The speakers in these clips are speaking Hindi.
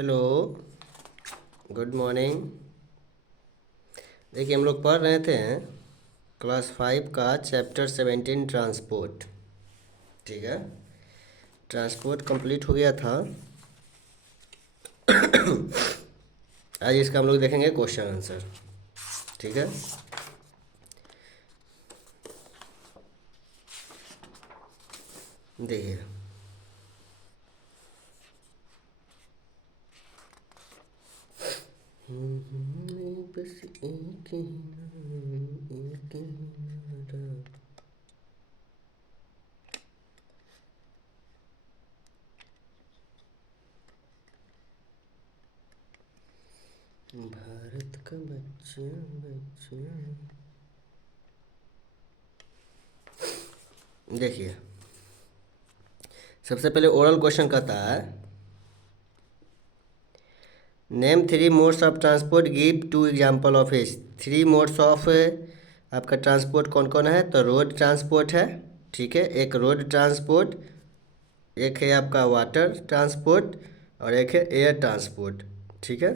Hello, good morning. देखिए हम लोग पढ़ रहे थे क्लास 5 का चैप्टर 17 ट्रांसपोर्ट। ठीक है, ट्रांसपोर्ट कंप्लीट हो गया था। आज इसका हम लोग देखेंगे क्वेश्चन आंसर। ठीक है, देखिए बस एक ही नाम, एक ही नारा। भारत का बच्चा बच्चा। देखिए सबसे पहले ओरल क्वेश्चन कहता है name three modes of transport, give two example of this. Three modes of आपका ट्रांसपोर्ट कौन कौन है? तो रोड ट्रांसपोर्ट है, ठीक है, एक रोड ट्रांसपोर्ट, एक है आपका वाटर ट्रांसपोर्ट और एक है एयर ट्रांसपोर्ट। ठीक है,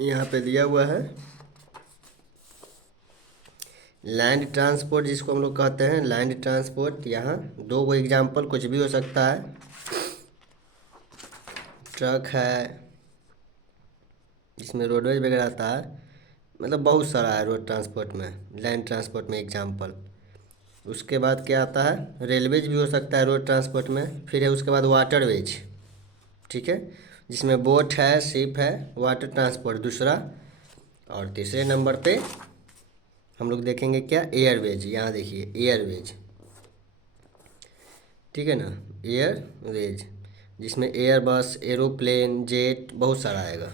यहाँ पे दिया हुआ है लैंड ट्रांसपोर्ट, जिसको हम लोग कहते हैं लैंड ट्रांसपोर्ट। यहाँ दो एग्जाम्पल कुछ भी हो सकता है, ट्रक है जिसमें रोडवेज वगैरह आता है, मतलब बहुत सारा है रोड ट्रांसपोर्ट में, लैंड ट्रांसपोर्ट में एग्जाम्पल। उसके बाद क्या आता है? रेलवेज भी हो सकता है रोड ट्रांसपोर्ट में। फिर है उसके बाद वाटरवेज, ठीक है, जिसमें बोट है, शिप है, वाटर ट्रांसपोर्ट दूसरा। और तीसरे नंबर पे हम लोग देखेंगे क्या? एयरवेज। यहाँ देखिए एयरवेज, ठीक है ना, एयरवेज जिसमें एयर बस, एरोप्लेन, जेट बहुत सारा आएगा।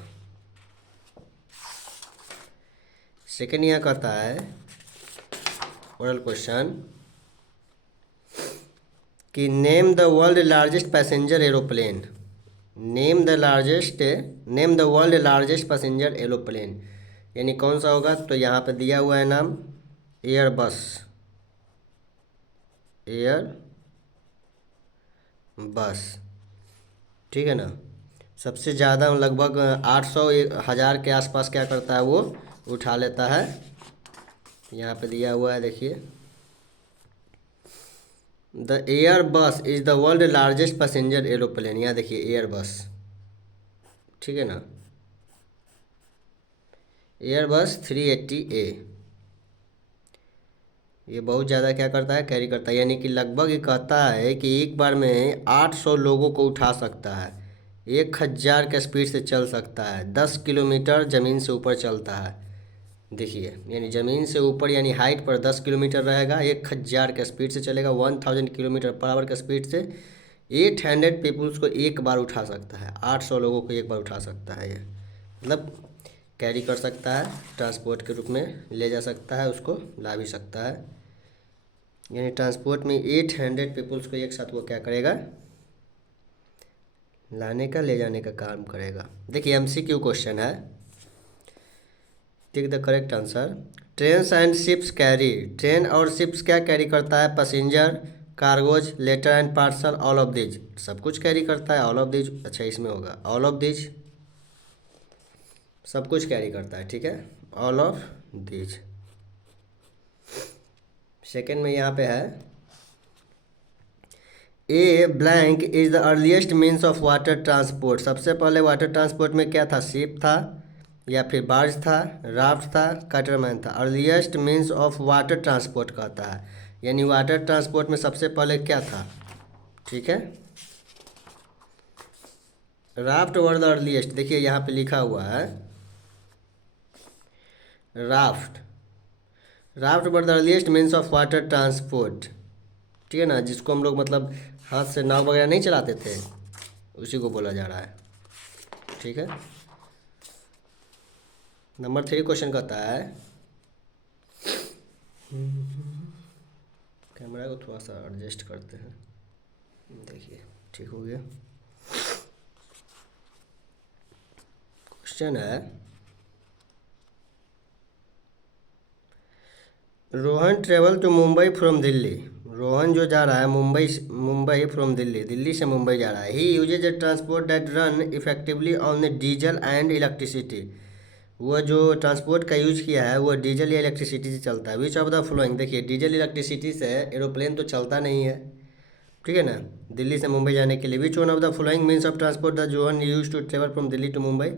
सेकेंड यहाँ कहता है ओरल क्वेश्चन कि name the world largest passenger aeroplane. Name the world largest passenger aeroplane, यानी कौन सा होगा? तो यहाँ पे दिया हुआ है नाम एयर बस, एयर बस, ठीक है ना। सबसे ज़्यादा लगभग 800 1000 के आसपास क्या करता है वो उठा लेता है। यहाँ पे दिया हुआ है देखिए, द एयर बस is the world largest passenger aeroplane. यहाँ देखिए एयर बस, ठीक है ना, एयर बस 380A। ये बहुत ज़्यादा क्या करता है? कैरी करता है, यानी कि लगभग ये कहता है कि एक बार में 800 लोगों को उठा सकता है, 1000 के स्पीड से चल सकता है, 10 किलोमीटर ज़मीन से ऊपर चलता है। देखिए यानी ज़मीन से ऊपर यानी हाइट पर 10 किलोमीटर रहेगा, 1000 के स्पीड से चलेगा, 1000 किलोमीटर पर आवर के स्पीड से 800 पीपुल्स को एक बार उठा सकता है, 800 लोगों को एक बार उठा सकता है। ये मतलब कैरी कर सकता है, ट्रांसपोर्ट के रूप में ले जा सकता है, उसको ला भी सकता है। यानी ट्रांसपोर्ट में 800 पीपुल्स को एक साथ वो क्या करेगा? लाने का, ले जाने का काम करेगा। देखिए MCQ क्वेश्चन है, tick the correct answer. Trains and ships carry, train और शिप्स क्या कैरी करता है? Passenger, cargos, letter and parcel, all of these. सब कुछ कैरी करता है, ऑल ऑफ दिज। अच्छा इसमें होगा ऑल ऑफ दिज, सब कुछ कैरी करता है, ठीक है, ऑल ऑफ दिज। सेकेंड में यहाँ पे है A blank is the earliest means of water transport. सबसे पहले वाटर ट्रांसपोर्ट में क्या था? शिप था या फिर बार्ज था, राफ्ट था, कैटरमैन था। Earliest means of water transport कहता है, यानी वाटर ट्रांसपोर्ट में सबसे पहले क्या था? ठीक है, राफ्ट वर द अर्लीस्ट। देखिए यहाँ पे लिखा हुआ है raft, raft were the earliest means of water transport, ठीक है ना, जिसको हम लोग मतलब हाथ से नाव वगैरह नहीं चलाते थे, उसी को बोला जा रहा है। ठीक है, नंबर 3 क्वेश्चन कहता है, कैमरा को थोड़ा सा एडजस्ट करते हैं, देखिए ठीक हो गया। क्वेश्चन है Rohan travel to Mumbai from Delhi. Rohan जो जा रहा है मुंबई, मुंबई फ्रॉम दिल्ली, दिल्ली से मुंबई जा रहा है। He uses a transport that run effectively on diesel and electricity. वह जो ट्रांसपोर्ट का यूज किया है वो डीजल या इलेक्ट्रिसिटी से चलता है। विच ऑफ द फ्लोइंग, देखिए डीजल इलेक्ट्रिसिटी से एरोप्लेन तो चलता नहीं है, ठीक है ना, दिल्ली से मुंबई जाने के लिए। Which one of the following means of transport the Johan use to travel from Delhi to Mumbai.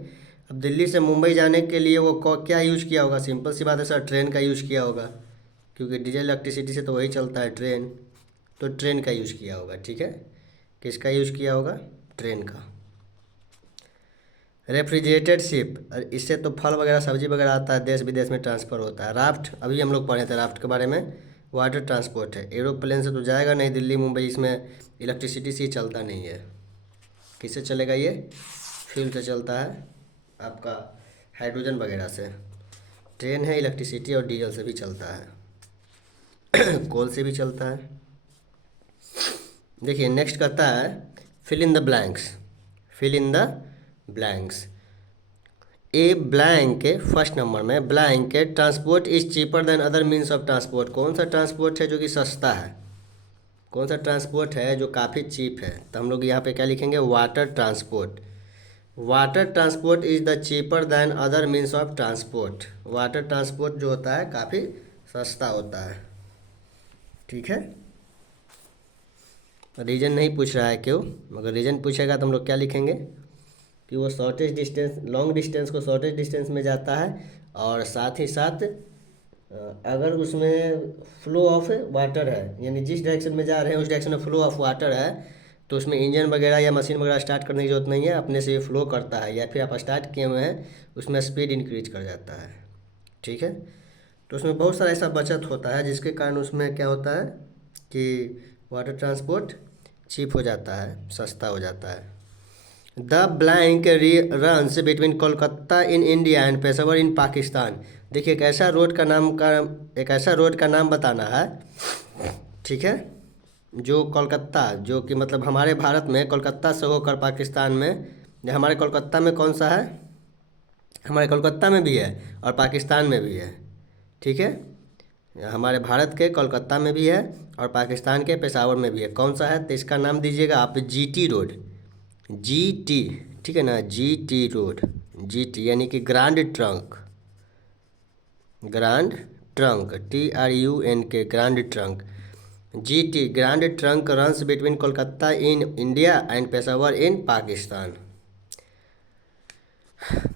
अब दिल्ली से मुंबई जाने के लिए वो क्या यूज़ किया होगा? सिंपल सी बात है सर, ट्रेन का यूज़ किया होगा, क्योंकि डीजल इलेक्ट्रिसिटी से तो वही चलता है ट्रेन, तो ट्रेन का यूज़ किया होगा, ठीक है। किसका यूज़ किया होगा? ट्रेन का। रेफ्रिजरेटेड शिप, इससे तो फल वगैरह सब्जी वगैरह आता है, देश विदेश में ट्रांसफ़र होता है। राफ्ट, अभी हम लोग पढ़े थे राफ्ट के बारे में, वाटर ट्रांसपोर्ट है। एरोप्लेन से तो जाएगा नहीं दिल्ली मुंबई, इसमें इलेक्ट्रिसिटी से ही चलता नहीं है। किससे चलेगा ये? फ्यूल से चलता है, आपका हाइड्रोजन वगैरह से। ट्रेन है इलेक्ट्रिसिटी और डीजल से भी चलता है कोल से भी चलता है। देखिए नेक्स्ट कहता है fill in the blanks, fill in the blanks. A blank, first number में blank, transport is cheaper than other means of transport. कौन सा ट्रांसपोर्ट है जो कि सस्ता है? कौन सा ट्रांसपोर्ट है जो काफ़ी चीप है? तो हम लोग यहाँ पे क्या लिखेंगे? Water transport. Water transport is the cheaper then other means of transport. Water transport जो होता है काफ़ी सस्ता होता है, ठीक है। रीजन नहीं पूछ रहा है क्यों, मगर रीजन पूछेगा तो हम लोग क्या लिखेंगे कि वो शॉर्टेज डिस्टेंस, लॉन्ग डिस्टेंस को शॉर्टेज डिस्टेंस में जाता है, और साथ ही साथ अगर उसमें फ्लो ऑफ वाटर है, यानी जिस डायरेक्शन में जा रहे हैं उस डायरेक्शन में फ्लो ऑफ वाटर है, तो उसमें इंजन वगैरह या मशीन वगैरह स्टार्ट करने की जरूरत नहीं है, अपने से ये फ्लो करता है, या फिर आप स्टार्ट किए हुए हैं उसमें स्पीड इंक्रीज कर जाता है, ठीक है। तो उसमें बहुत सारा ऐसा बचत होता है जिसके कारण उसमें क्या होता है कि वाटर ट्रांसपोर्ट चीप हो जाता है, सस्ता हो जाता है। The blank runs between Kolkata in India and Peshawar in Pakistan. देखिए एक ऐसा रोड का नाम बताना है, ठीक है, जो कोलकाता, जो कि मतलब हमारे भारत में कोलकाता से होकर पाकिस्तान में, हमारे कोलकाता में कौन सा है? हमारे कोलकाता में भी है और पाकिस्तान में भी है, ठीक है। हमारे भारत के कोलकाता में भी है और पाकिस्तान के पेशावर में भी है। कौन सा है? तो इसका नाम दीजिएगा आप GT रोड, GT, ठीक है ना, GT रोड, GT यानी कि grand trunk, grand trunk, TRUNK, grand trunk. GT grand trunk runs between Kolkata in India and Peshawar in Pakistan.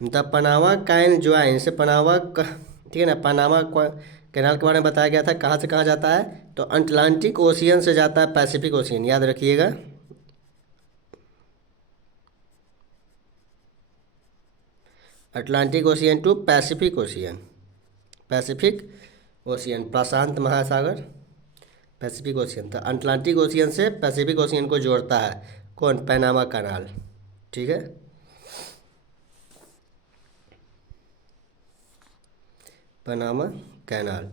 The Panama can join से ठीक है ना, पनामा कैनाल के बारे में बताया गया था। कहाँ से कहाँ जाता है? तो अटलांटिक ओशियन से जाता है पैसिफिक ओशियन, याद रखिएगा। Atlantic Ocean to Pacific Ocean, Pacific Ocean, प्रशांत महासागर, पैसिफिक ओशियन। तो अटलांटिक ओशियन से पैसिफिक ओशियन को जोड़ता है कौन? पनामा कैनाल, ठीक है। Panama Canal.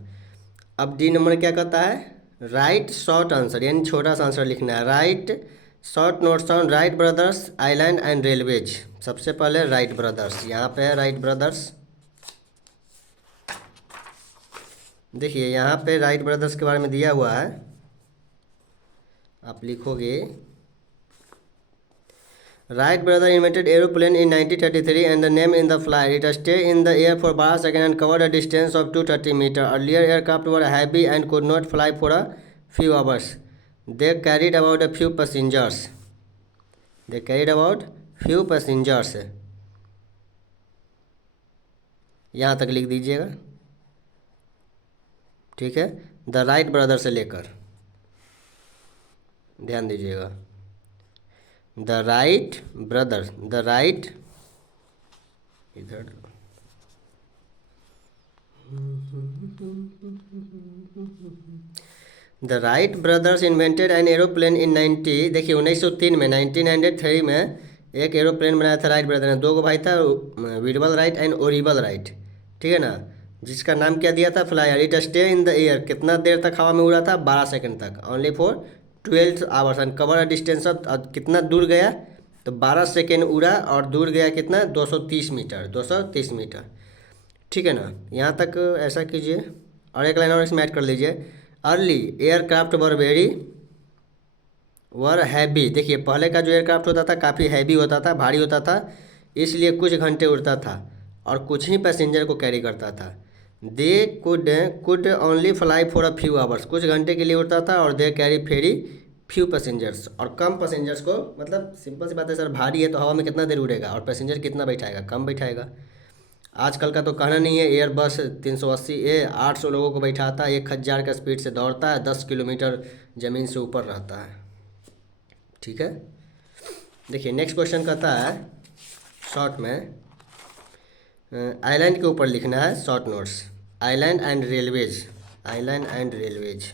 अब डी नंबर क्या कहता है? राइट शॉर्ट आंसर, यानी छोटा सा आंसर लिखना है। Right short notes on Wright brothers island and railways. सबसे पहले राइट ब्रदर्स, यहाँ पे है राइट ब्रदर्स। देखिए यहाँ पे राइट ब्रदर्स के बारे में दिया हुआ है, आप लिखोगे Wright brother invented aeroplane in 1933 and the name in the flight. It stayed in the air for 12 seconds and covered a distance of 230 meters. Earlier aircraft were heavy and could not fly for a few hours. They carried about a few passengers. They carried about few passengers. यहाँ तक लिख दीजिएगा, ठीक है। द राइट ब्रदर से लेकर ध्यान दीजिएगा। The Wright Brothers, the Wright, इधर the Wright Brothers invented an aeroplane in 90, देखिए 1903 में, 1903 में एक एरोप्लेन बनाया था राइट ब्रदर ने। दो भाई था, विरबल राइट एंड ओरिबल राइट, ठीक है ना, जिसका नाम क्या दिया था? Flyer. It stay in the air, कितना देर तक हवा में उड़ा था? 12 सेकंड तक, only for 12 hours and cover a distance of, कितना दूर गया? तो 12 सेकेंड उड़ा और दूर गया कितना? 230 मीटर, 230 मीटर, ठीक है ना। यहाँ तक ऐसा कीजिए और एक लाइन और इसमें ऐड कर लीजिए। अर्ली एयरक्राफ्ट वर हैवी। देखिए पहले का जो एयरक्राफ्ट होता था काफ़ी हैवी होता था, भारी होता था, इसलिए कुछ घंटे उड़ता था और कुछ ही पैसेंजर को कैरी करता था। They could only fly for a few hours, कुछ घंटे के लिए उड़ता था और they carry very few passengers, और कम पैसेंजर्स को, मतलब सिंपल सी बात है सर, भारी है तो हवा में कितना देर उड़ेगा और पैसेंजर कितना बैठाएगा, कम बैठाएगा। आजकल का तो कहना नहीं है, एयरबस 380 800 लोगों को बैठाता है, 1000 का स्पीड से दौड़ता है, 10 किलोमीटर ज़मीन से ऊपर रहता है। ठीक है, देखिए नेक्स्ट क्वेश्चन कहता है शॉर्ट में आइलैंड के ऊपर लिखना है short notes. Island and railways, island and railways.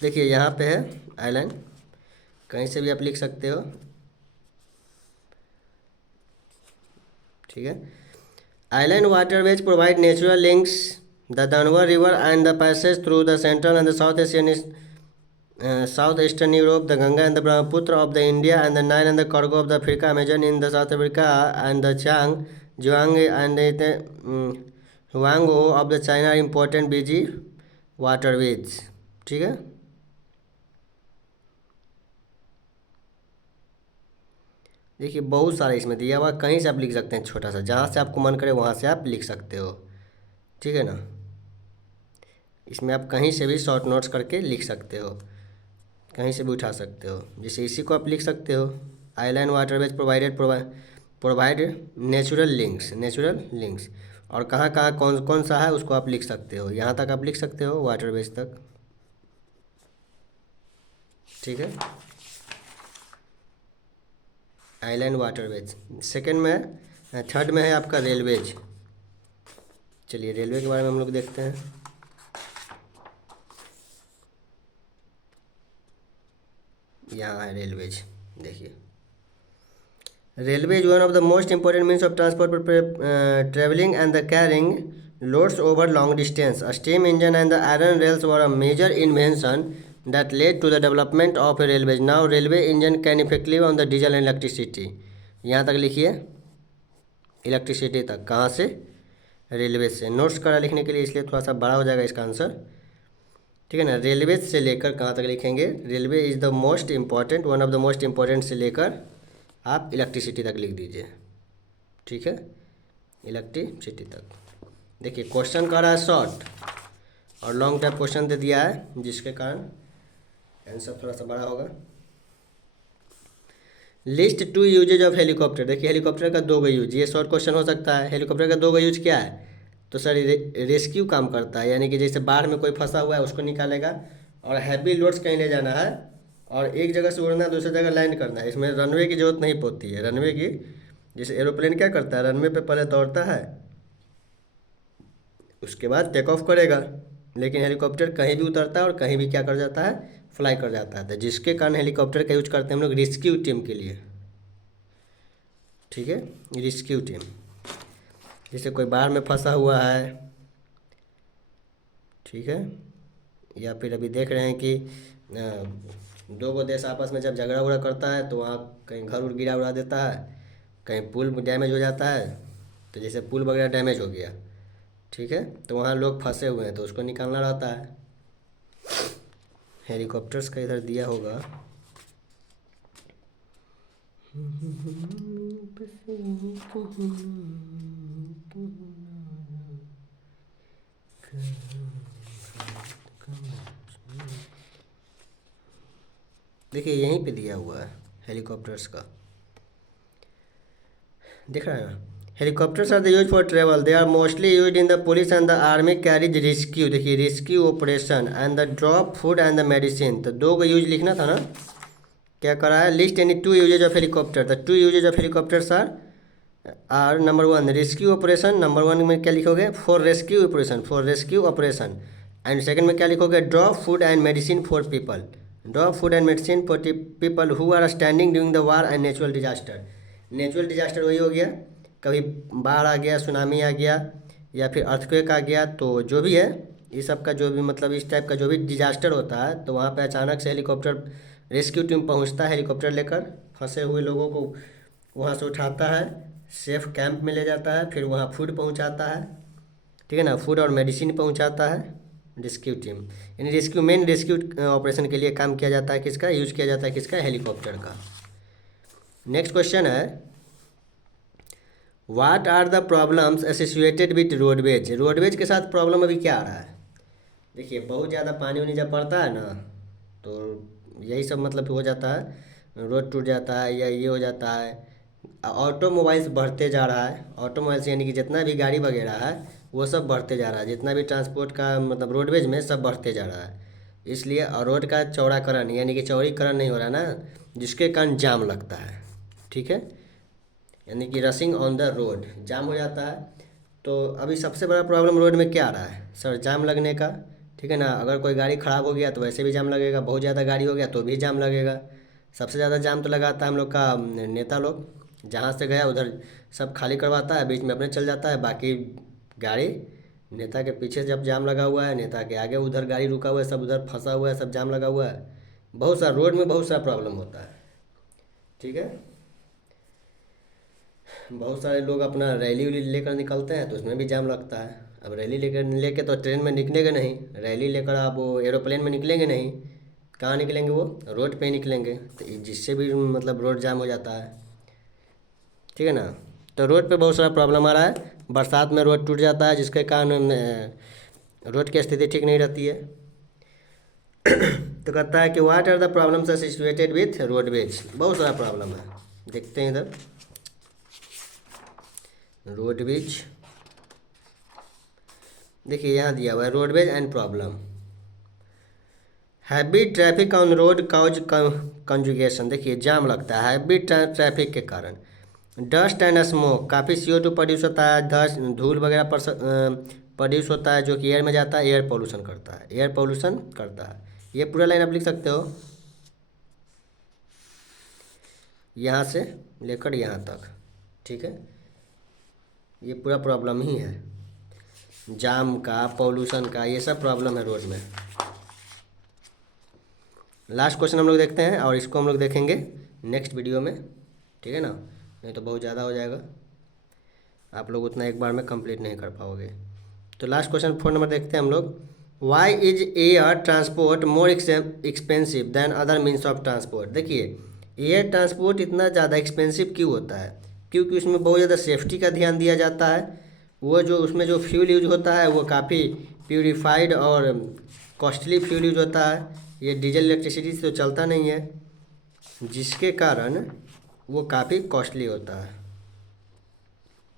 देखिए यहाँ पे है आइलैंड, कहीं से भी आप लिख सकते हो। ठीक है, island waterways provide natural links the Danube river and the passage through the central and the south eastern Europe, the Ganga and the Brahmaputra of the India and the Nile and the Congo of the Africa Amazon in the South Africa and the Chang Jiang and Huang Ho of the China important busy waterways. ठीक है, देखिए बहुत सारे इसमें दिया हुआ, कहीं से आप लिख सकते हैं, छोटा सा जहाँ से आपको मन करे वहाँ से आप लिख सकते हो। ठीक है ना, इसमें आप कहीं से भी शॉर्ट नोट्स करके लिख सकते हो, कहीं से भी उठा सकते हो। जैसे इसी को आप लिख सकते हो, island waterways provide natural links, और कहाँ कहाँ कौन कौन सा है उसको आप लिख सकते हो, यहाँ तक आप लिख सकते हो वाटरवेज तक। ठीक है, आइलैंड वाटरवेज। सेकंड में, थर्ड में है आपका रेलवेज। चलिए रेलवे के बारे में हम लोग देखते हैं। यहाँ है रेलवेज, देखिए railway is one of the most important means of transport travelling and the carrying loads over long distance. Steam engine and the iron rails were a major invention that led to the development of a railways. Now railway engine can effectively on the diesel and electricity. यहाँ तक लिखिए, इलेक्ट्रिसिटी तक, कहाँ से, रेलवे से। नोट्स करा लिखने के लिए, इसलिए थोड़ा सा बड़ा हो जाएगा इसका आंसर। ठीक है ना, रेलवे से लेकर कहाँ तक लिखेंगे, railway is the most important, one of the most important से लेकर आप इलेक्ट्रिसिटी तक लिख दीजिए। ठीक है, इलेक्ट्रिसिटी तक। देखिए क्वेश्चन कर रहा है शॉर्ट और लॉन्ग टाइप क्वेश्चन दे दिया है, जिसके कारण आंसर थोड़ा सा बड़ा होगा। List 2 uses of helicopter. देखिए हेलीकॉप्टर का 2 यूज, ये शॉर्ट क्वेश्चन हो सकता है। हेलीकॉप्टर का 2 यूज क्या है, तो सर रेस्क्यू काम करता है, यानी कि जैसे बाढ़ में कोई फंसा हुआ है उसको निकालेगा, और हैवी लोड्स कहीं ले जाना है, और एक जगह से उड़ना दूसरी जगह लैंड करना है। इसमें रनवे की जरूरत नहीं पड़ती है। रनवे की, जैसे एरोप्लेन क्या करता है, रनवे पे पहले दौड़ता है, उसके बाद टेक ऑफ करेगा, लेकिन हेलीकॉप्टर कहीं भी उतरता है और कहीं भी क्या कर जाता है, फ्लाई कर जाता है, जिसके कारण हेलीकॉप्टर का यूज करते हैं हम लोग रेस्क्यू टीम के लिए। ठीक है, रेस्क्यू टीम, जैसे कोई बाढ़ में फंसा हुआ है, ठीक है, या फिर अभी देख रहे हैं कि 2 देश आपस में जब झगड़ा उगड़ा करता है तो वहाँ कहीं घर उड़ गिरा उड़ा देता है, कहीं पुल डैमेज हो जाता है, तो जैसे पुल वगैरह डैमेज हो गया, ठीक है, तो वहाँ लोग फंसे हुए हैं तो उसको निकालना रहता है। हेलीकॉप्टर्स का इधर दिया होगा, देखिए यहीं पे दिया हुआ है हेलीकॉप्टर्स का, दिख रहा है ना। Helicopters are the use for travel, they are mostly use in the police and the army carries rescue. देखिए rescue operation and the drop food and the medicine, तो 2 यूज लिखना था ना, क्या करा है, list any 2 uses of helicopter. The 2 uses of helicopters are number 1 rescue operation, number 1 में क्या लिखोगे, for rescue operation, and second में क्या लिखोगे, drop food and medicine for people, drop food and medicine for people who are standing during the war and natural disaster. Natural disaster वही हो गया, कभी बाढ़ आ गया, सुनामी आ गया, या फिर अर्थक्वेक आ गया, तो जो भी है, इस सब का जो भी मतलब इस टाइप का जो भी डिजास्टर होता है, तो वहाँ पे अचानक से हेलीकॉप्टर रेस्क्यू टीम पहुंचता है हेलीकॉप्टर लेकर, फंसे हुए लोगों को वहां से उठाता है, सेफ कैंप में ले जाता है, फिर वहां फूड पहुंचाता है, ठीक है ना, फूड और मेडिसिन पहुंचाता है रेस्क्यू टीम। यानी मेन रेस्क्यू ऑपरेशन के लिए काम किया जाता है किसका, यूज किया जाता है किसका, हेलीकॉप्टर का। नेक्स्ट क्वेश्चन है, what are the problems associated with roadways. Roadways के साथ प्रॉब्लम अभी क्या आ रहा है? देखिए बहुत ज़्यादा पानी वानी जब पड़ता है ना, तो यही सब मतलब हो जाता है, रोड टूट जाता है या ये हो जाता है। ऑटोमोबाइल्स बढ़ते जा रहा है, ऑटोमोबाइल्स यानी कि जितना भी गाड़ी वगैरह है वो सब बढ़ते जा रहा है, जितना भी ट्रांसपोर्ट का मतलब रोडवेज में सब बढ़ते जा रहा है। इसलिए और रोड का चौड़ाकरण यानी कि चौड़ीकरण नहीं हो रहा ना, जिसके कारण जाम लगता है, ठीक है, यानी कि रशिंग ऑन द रोड, जाम हो जाता है। तो अभी सबसे बड़ा प्रॉब्लम रोड में क्या आ रहा है सर, जाम लगने का, ठीक है ना। अगर कोई गाड़ी ख़राब हो गया तो वैसे भी जाम लगेगा, बहुत ज़्यादा गाड़ी हो गया तो भी जाम लगेगा। सबसे ज़्यादा जाम तो लगाता है हम लोग का नेता लोग, जहाँ से गया उधर सब खाली करवाता है, बीच में अपने चल जाता है, बाकी गाड़ी नेता के पीछे जब जाम लगा हुआ है, नेता के आगे उधर गाड़ी रुका हुआ है, सब उधर फंसा हुआ है, सब जाम लगा हुआ है। बहुत सारा रोड में बहुत सारा प्रॉब्लम होता है, ठीक है। बहुत सारे लोग अपना रैली वैली लेकर निकलते हैं तो उसमें भी जाम लगता है। अब रैली लेकर लेके तो ट्रेन में निकलेंगे नहीं, रैली लेकर आप वो एरोप्लेन में निकलेंगे नहीं, कहाँ निकलेंगे, वो रोड पे ही निकलेंगे, तो जिससे भी मतलब रोड जाम हो जाता है, ठीक है ना। तो रोड पे बहुत सारा प्रॉब्लम आ रहा है, बरसात में रोड टूट जाता है जिसके कारण रोड की स्थिति ठीक नहीं रहती है। तो कहता है कि what are the problems associated with roadways, बहुत सारा प्रॉब्लम है, देखते हैं इधर रोडवेज। देखिए यहाँ दिया हुआ है roadways and problem, heavy traffic on road causes congestion. देखिए जाम लगता है हैवी ट्रैफिक के कारण, डस्ट एंड स्मोक, काफ़ी CO2 प्रोड्यूस होता है, डस्ट धूल वगैरह प्रोड्यूस होता है जो कि एयर में जाता है, एयर पोल्यूशन करता है, एयर पोल्यूशन करता है। ये पूरा लाइन आप लिख सकते हो, यहाँ से लेकर यहाँ तक, ठीक है। ये पूरा प्रॉब्लम ही है, जाम का, पोल्यूशन का, ये सब प्रॉब्लम है रोड में। लास्ट क्वेश्चन हम लोग देखते हैं और इसको हम लोग देखेंगे नेक्स्ट वीडियो में, ठीक है ना, नहीं तो बहुत ज़्यादा हो जाएगा, आप लोग उतना एक बार में कंप्लीट नहीं कर पाओगे। तो लास्ट क्वेश्चन 4 नंबर देखते हैं हम लोग, why is air transport more expensive than other means of transport. देखिए एयर ट्रांसपोर्ट इतना ज़्यादा एक्सपेंसिव क्यों होता है, क्योंकि उसमें बहुत ज़्यादा सेफ्टी का ध्यान दिया जाता है, वो जो उसमें जो फ्यूल यूज होता है वो काफ़ी प्यूरिफाइड और कॉस्टली फ्यूल यूज होता है, ये डीजल इलेक्ट्रिसिटी से तो चलता नहीं है, जिसके कारण वो काफ़ी कॉस्टली होता है।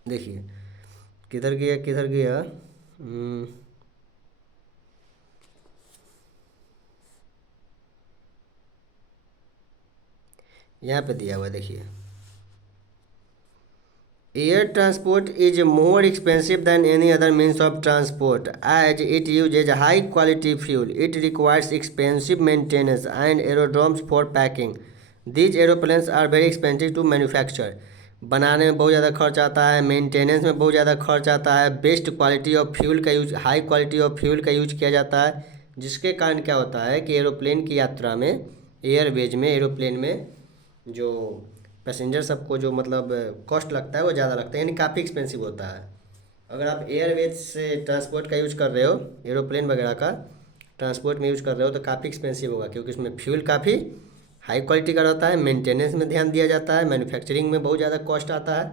देखिए किधर गया किधर गया, यहाँ पे दिया हुआ देखिए, air transport is more expensive than any other means of transport as it uses high quality fuel, it requires expensive maintenance and aerodromes for packing, these aeroplanes are very expensive to manufacture. बनाने में बहुत ज़्यादा खर्च आता है, मेंटेनेंस में बहुत ज़्यादा खर्च आता है, बेस्ट क्वालिटी ऑफ फ्यूल का use, high quality of fuel का यूज किया जाता है, जिसके कारण क्या होता है कि एरोप्लेन की यात्रा में, एयरवेज में, एरोप्लेन में जो पैसेंजर सबको जो मतलब कॉस्ट लगता है वो ज़्यादा लगता है, यानी काफ़ी एक्सपेंसिव होता है। अगर आप एयरवेज से ट्रांसपोर्ट का यूज कर रहे हो, एरोप्लेन वगैरह का ट्रांसपोर्ट में यूज कर रहे हो तो काफ़ी एक्सपेंसिव होगा, क्योंकि उसमें फ्यूल काफ़ी हाई क्वालिटी का रहता है, मेंटेनेंस में ध्यान दिया जाता है, मैन्युफैक्चरिंग में बहुत ज़्यादा कॉस्ट आता है,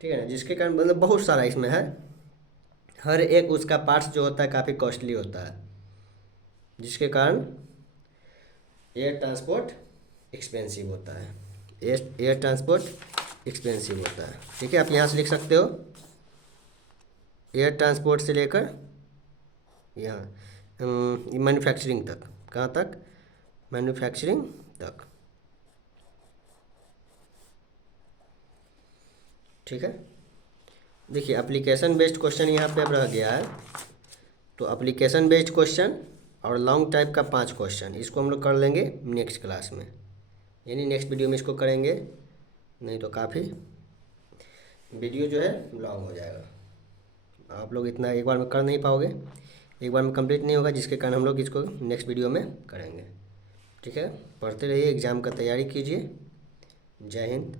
ठीक है ना, जिसके कारण मतलब बहुत सारा इसमें है, हर एक उसका पार्ट्स जो होता है काफ़ी कॉस्टली होता है, जिसके कारण एयर ट्रांसपोर्ट एक्सपेंसिव होता है, एयर ट्रांसपोर्ट एक्सपेंसिव होता है, ठीक है। आप यहाँ से लिख सकते हो एयर ट्रांसपोर्ट से लेकर यहाँ मैन्युफैक्चरिंग तक, कहाँ तक, मैन्युफैक्चरिंग तक, ठीक है। देखिए एप्लीकेशन बेस्ड क्वेश्चन यहाँ पे अब रह गया है, तो एप्लीकेशन बेस्ड क्वेश्चन और लॉन्ग टाइप का 5 क्वेश्चन, इसको हम लोग कर लेंगे नेक्स्ट क्लास में, यानी नेक्स्ट वीडियो में इसको करेंगे, नहीं तो काफ़ी वीडियो जो है लॉन्ग हो जाएगा, आप लोग इतना एक बार में कर नहीं पाओगे, एक बार में कंप्लीट नहीं होगा, जिसके कारण हम लोग इसको नेक्स्ट वीडियो में करेंगे। ठीक है, पढ़ते रहिए, एग्ज़ाम का तैयारी कीजिए। जय हिंद।